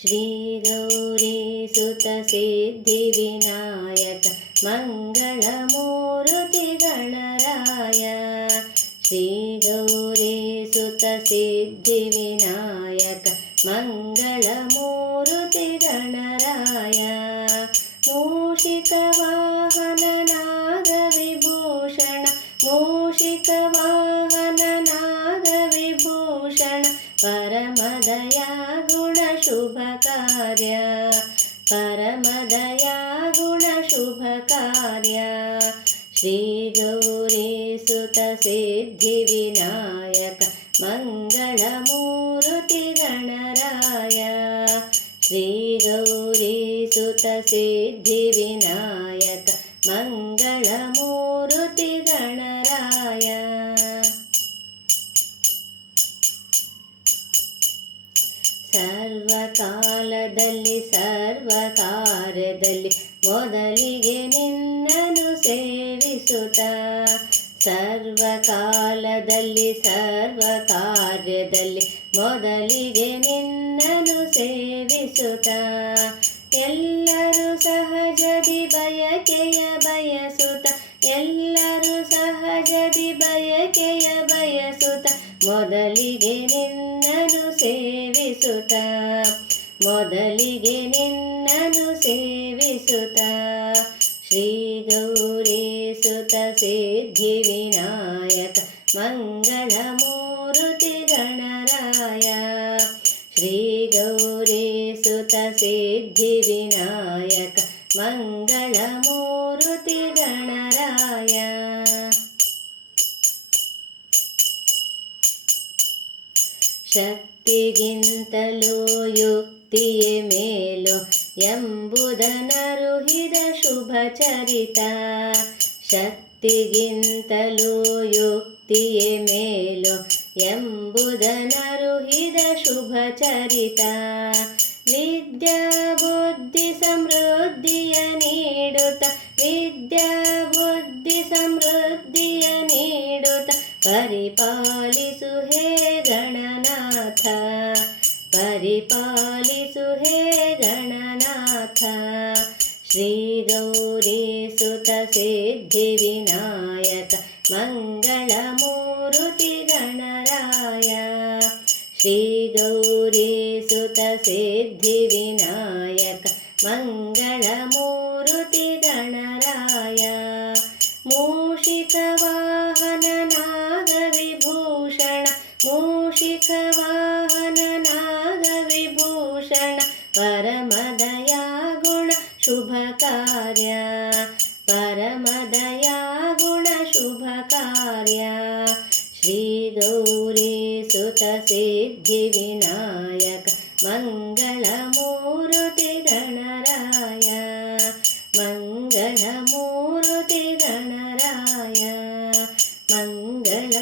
ಶ್ರೀ ಗೌರಿ ಸುತ ಸಿದ್ಧಿ ವಿನಾಯಕ ಮಂಗಳ ಮೂರುತಿ ಗಣರಾಯ. ಶ್ರೀ ಗೌರಿ ಸುತ ಸಿದ್ಧಿ ವಿನಾಯಕ ಮಂಗಳ ಮೂರುತಿ ಗಣರಾಯ. ಮೂಷಿಕ ವಾಹನ ನಾಗ ವಿಭೂಷಣ ಮೂಷಿಕ ವಾಹನ ನಾಗ ವಿಭೂಷಣ ಪರಮದಯಾ ಗುಣ ಶುಭ ಕಾರ್ಯ ಪರಮದಯಾ ಗುಣ ಶುಭ ಕಾರ್ಯ. ಶ್ರೀ ಗೌರಿ ಸುತ ಸಿದ್ಧಿ ವಿನಾಯಕ ಮಂಗಳ ಮೂರುತಿ ಗಣರಾಯ. ಶ್ರೀ ಗೌರಿ ಸುತ ಸಿದ್ಧಿ ವಿನಾಯಕ ಮಂಗಳ ಮೂರುತಿ ಗಣರಾಯ. ಸರ್ವಕಾಲದಲ್ಲಿ ಸರ್ವಕಾರ್ಯದಲ್ಲಿ ಮೊದಲಿಗೆ ನಿನ್ನನ್ನು ಸೇವಿಸುತ್ತ ಸರ್ವಕಾಲದಲ್ಲಿ ಸರ್ವಕಾರ್ಯದಲ್ಲಿ ಮೊದಲಿಗೆ ನಿನ್ನನ್ನು ಸೇವಿಸುತ್ತ ಎಲ್ಲರೂ ಸಹಜದಿ ಬಯಕೆಯ ಬಯಸುತ್ತ ಎಲ್ಲರೂ ಸಹಜದಿ ಬಯಕೆಯ ಬಯಸುತ್ತ ಮೊದಲಿಗೆ ನಿನ್ನನ್ನು ಸೇವಿಸುತ್ತ ಮೊದಲಿಗೆ ನಿನ್ನನ್ನು ಸೇವಿಸುತ್ತ. ಶ್ರೀ ಗೌರಿ ಸುತ ಸಿದ್ಧಿ ವಿನಾಯಕ ಮಂಗಳ ಮೂರುತಿ ಗಣರಾಯ. ಶ್ರೀ ಗೌರಿ ಸುತ ಸಿದ್ಧಿ ವಿನಾಯಕ ಮಂಗಳ ಮೂರುತಿ ಗಣರಾಯ. ಶಕ್ತಿಗಿಂತಲೂ ಯುಕ್ತಿಯೇ ಮೇಲು ಎಂಬುದನರುಹಿದ ಶುಭ ಚರಿತ. ಶಕ್ತಿಗಿಂತಲೂ ಯುಕ್ತಿಯೇ ಮೇಲು ಎಂಬುದನರುಹಿದ ಶುಭ ಚರಿತ. ವಿದ್ಯಾ ಬುದ್ಧಿ ಸಮೃದ್ಧಿಯ ನೀಡುತ್ತ ವಿದ್ಯಾ ಬುದ್ಧಿ ಸಮೃದ್ಧಿಯ ನೀಡುತ್ತ ಪರಿಪಾಲಿಸು ಹೇ ಗಣನಾಥ ಪರಿಪಾಲಿಸು ಹೇ ಗಣನಾಥ. ಶ್ರೀ ಗೌರಿ ಸುತ ಸಿದ್ಧಿ ವಿನಾಯಕ ಮಂಗಳ ಮೂರುತಿ ಗಣರಾಯ. ಶ್ರೀ ಗೌರಿ ಸುತ ಸಿದ್ಧಿ ವಿನಾಯಕ ಮಂಗಳ ಮೂರುತಿ ಗಣರಾಯ. ಮೂಷಿಕ ವಾಹನ ನಾಗ ವಿಭೂಷಣ ಮೂಷಿಕ ವಾಹನ ನಾಗ ವಿಭೂಷಣ ಪರಮದಯಾ ಗುಣ ಶುಭ ಕಾರ್ಯ ಪರಮದಯಾ ಗುಣ ಶುಭ ಕಾರ್ಯ. ಶ್ರೀ ಗೌರಿ ಸುತ ಸಿದ್ಧಿ ವಿನಾಯಕ ಮಂಗಳ ಮೂರುತಿ ಗಣರಾಯ ಮಂಗಳ ಮೂರುತಿ ಗಣರಾಯ ಮಂಗಳ